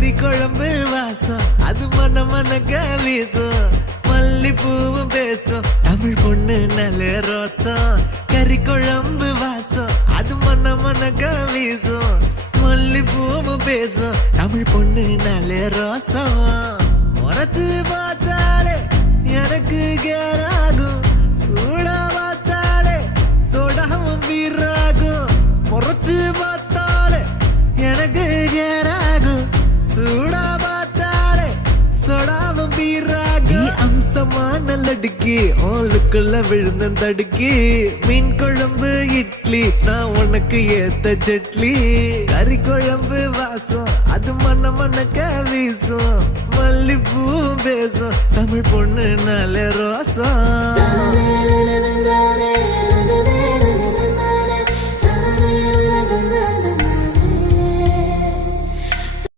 கறி குழம்பு வாசம் அது மன மனக்க வீசும் மல்லிப்பூவும் பேசும் தமிழ் பொண்ணு நல்ல ரோசம் கறி குழம்பு வாசம் அது மன மனக்க வீசும் மல்லிப்பூவும் பேசும் தமிழ் பொண்ணு நல்ல ரோசம் முறைச்சு பார்த்தாலே எனக்கு கேராகும் சூடா பார்த்தாலே சோடாவும் வீராகும் முறைச்சு பார்த்தாலே எனக்கு கேராகும் சூடா பார்த்தாலே சோடாவும் வீராகும் அம்சமான லடுக்கி ஆளுக்குள்ள விழுந்த தடுக்கி மீன் குழம்பு இட்லி நான் உனக்கு ஏத்த சட்லி கறி குழம்பு வாசம் அது மன மனக்க வீசும் மல்லிப்பூ பேசும் தமிழ் பொண்ணு நல்ல ரோசம்